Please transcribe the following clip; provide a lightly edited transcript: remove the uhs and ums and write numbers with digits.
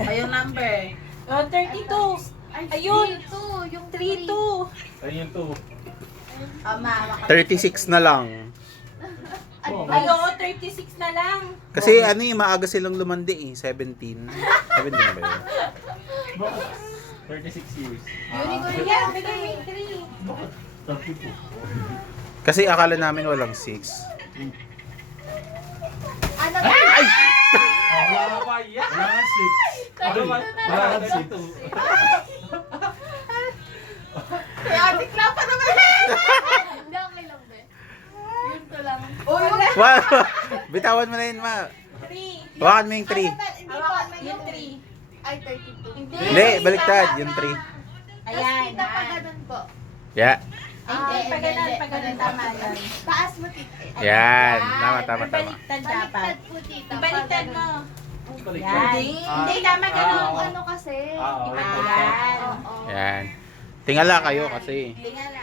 Ay, yung number. Oh, 32. Ayun. Yung 32. Ayun yung 2. Mama. 36 na lang. Ay, oo, 36 na lang. Kasi ano yung maaga silang lumandi eh, 17. 17 ba yun? 36 years. Bigyan, bigyan mo yung 3. Kasi akala namin walang 6. Ano ba? Ay! Wala ka pa yan. Wala ka 6. Wala ka 6. Kaya tikla pa naman. Hindi, okay lang, be. Yun ko lang. Wow! Bitawan mo na yun, ma. 3. Hawakan mo yung 3. Hindi po, Yung 3. ay 32. Hindi, baliktad. Yung 3. Ayan. Kita pa ganun po. Yeah. Hindi, pag ganun, tama yan. Taas mo, tita. Yan. Tama, tama, tama. Baliktad dapat. Baliktad po, tita. Ibaliktad mo. Baliktad. Yan. Hindi, tama ganun. Ano kasi? Ah, okay. Ayan. Oo. Yan. Tingala kayo kasi. Tingala.